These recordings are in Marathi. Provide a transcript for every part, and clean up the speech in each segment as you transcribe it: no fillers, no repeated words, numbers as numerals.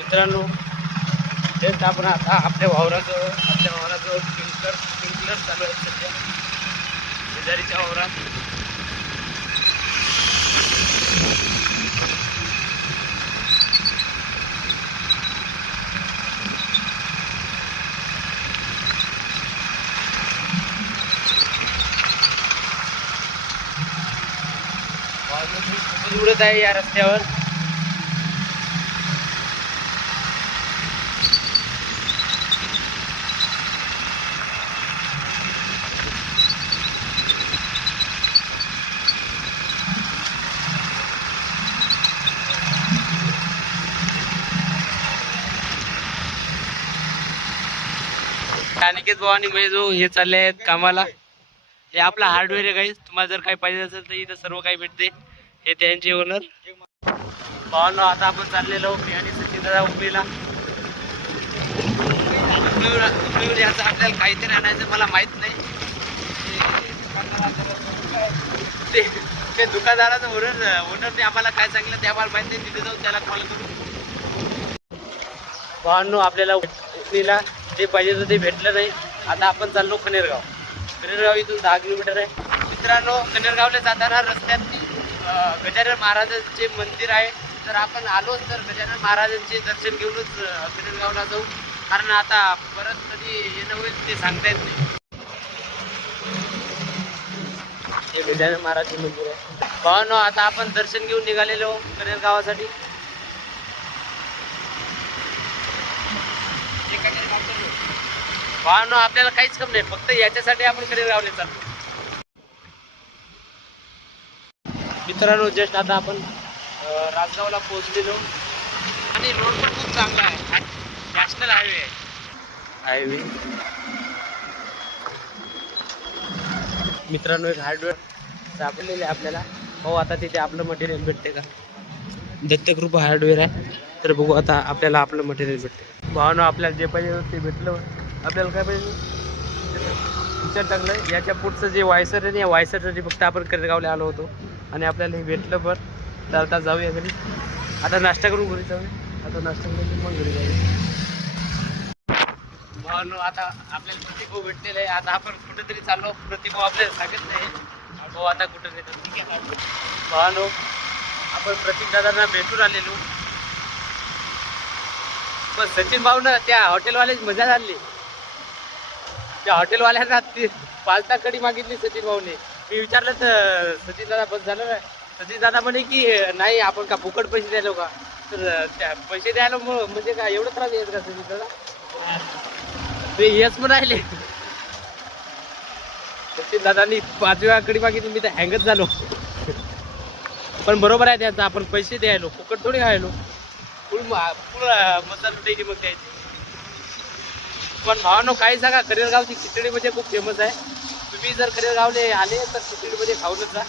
मित्रांनो, जस्ट आपण आता आपल्या वावराजवळ स्प्रिंकलर चालू आहे सध्या शेजारीच्या वावरात. खूपच उडत आहे या रस्त्यावर. अनिकेत भाऊ आणि मी जो हे चालले आहेत कामाला. हे आपला हार्डवेअर आहे गाईस. तुम्हाला जर काही पाहिजे असेल तर इथं सर्व काही भेटते. हे त्यांचे ओनर. भावांनो, आता आपण चाललेलो मी आणि सचिन दादा उकळीला. याचं आपल्याला काहीतरी आणायचं, मला माहित नाही. ते दुकानदाराचं ओनरने आम्हाला काय सांगितलं ते आम्हाला माहित नाही. तिथे जाऊन त्याला कॉल करू. भावांनो, आपल्याला उकळीला जे पाहिजे होतं ते भेटलं नाही. आता आपण चाललो खनेरगाव. खनेरगाव इथून 10 किलोमीटर आहे. मित्रांनो, खनेरगावला जाताना रस्त्यात गजानन महाराजांचे मंदिर आहे. तर आपण आलोच तर गजानन महाराजांचे दर्शन घेऊनच खनेरगावला जाऊ. कारण आता परत कधी येणं होईल ते सांगता येत नाही. हे गजानन महाराजचे मंदिर आहे. भावांनो, आता आपण दर्शन घेऊन निघालेलो खनेरगावासाठी. भावांनो, आपल्याला काहीच कम नाही, फक्त याच्यासाठी आपण खनेरगावला चाललो. मित्रांनो, जस्ट आता आपण राजगावला पोहोचलेलो आणि रोड पण खूप चांगला आहे. नॅशनल हायवे आहे. मित्रांनो, एक हार्डवेअर सापडलेले आपल्याला. हो, आता तिथे आपलं मटेरियल भेटते का? दत्तकृपा हार्डवेअर आहे. तर बघू आता आपल्याला आपलं मटेरियल भेटते. भावांनो, आपल्याला जे पाहिजे ते भेटलं. आपल्याला काय पाहिजे विचार टाकलं. याच्या पुढचं जे वायसर आहे ना, या वायसरसाठी फक्त आपण खनेरगावला आलो होतो आणि आपल्याला हे भेटलं. बरं, तर आता जाऊया घरी. आता नाश्ता करून घरी जाऊया. आता नाश्ता करून मग घरी जाऊया. भावांनो, आता आपल्याला प्रतिभाऊ भेटलेलं आहे. आता आपण कुठेतरी चाललो. प्रतिभाऊ आपल्याला सांगत नाही भाऊ आता कुठं नेतो. ठीक आहे भावांनो, आपण प्रतीक दादांना भेटून आलेलो. पण सचिन भाऊ ना त्या हॉटेलवाल्याची मजा झाली. त्या हॉटेलवाल्यांना ती पालता कडी मागितली सचिन भाऊने. मी विचारलं तर सचिन दादा बस झालं ना. सचिन दादा म्हणे की नाही, आपण का फुकट पैसे द्यायलो का? तर त्या पैसे द्यायला म्हणजे का एवढं त्रास येत का सचिन दादा? ते येस पण राहिले. सचिन दादांनी 5व्या कडी मागितली. मी तर हँगच झालो. पण बरोबर आहे त्याचा, आपण पैसे द्यायलो, फुकट थोडी खायलो. फुल मसाला लुटायची मग द्यायची. पण भावांनो, काही सांगा, खनेरगावची खिचडी म्हणजे खूप फेमस आहे. तुम्ही जर खनेरगावले आले तर खिचडीमध्ये खाऊनच जा.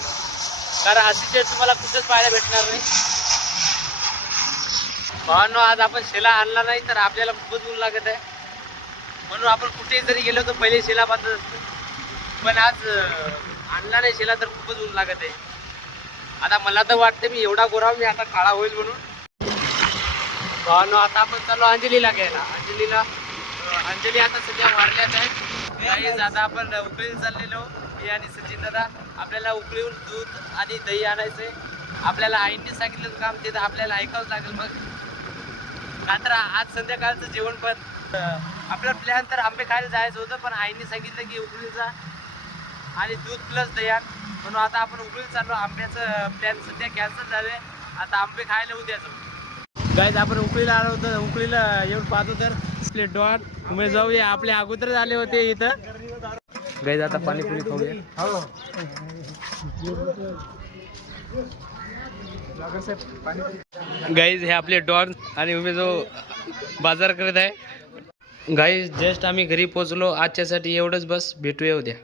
कारण अशी टेस्ट तुम्हाला कुठेच पाहायला भेटणार नाही. भावांनो, आज आपण शेला आणला नाही तर आपल्याला खूपच ऊन लागत आहे. म्हणून आपण कुठेही जरी गेलो तर पहिले शेला बांधत असतो. पण आज आणला नाही शेला तर खूपच ऊन लागत आहे. आता मला तर वाटते मी एवढा गोरा मी आता काळा होईल म्हणून. भावांनो, आता आपण चाललो अंजलीला घ्यायला. अंजली आता सध्या वाढल्यात आहे. आता आपण उकळीला चाललेलो मी आणि सचिन दादा. आपल्याला उकळीहून दूध आणि दही आणायचंय. आपल्याला आईंनी सांगितलं काम ते तर आपल्याला ऐकावंच लागेल. मग का तर आज संध्याकाळचं जेवण पण आपला प्लॅन तर आंबे खायला जायचं होतं. पण आईंनी सांगितलं की उकळीचा आणि दूध प्लस दही आण. म्हणून आता आपण उकळीला चाललो. आंब्याचं प्लॅन सध्या कॅन्सल झाले. आता आंबे खायला उद्या जाऊ. गाईज, आपण उकळीला आलो होतं. उकळीला येऊन पाहतो तर प्लेट डॉन तुम्ही जाऊया. आपले अगोदर आले होते इथं. गाईज, आता पाणीपुरी खाऊया. गाईज, हे आपले डॉन आणि उमे जो बाजार करत आहे. गाईज, जस्ट आम्ही घरी पोहोचलो. आजच्यासाठी एवढंच. बस, भेटूया उद्या.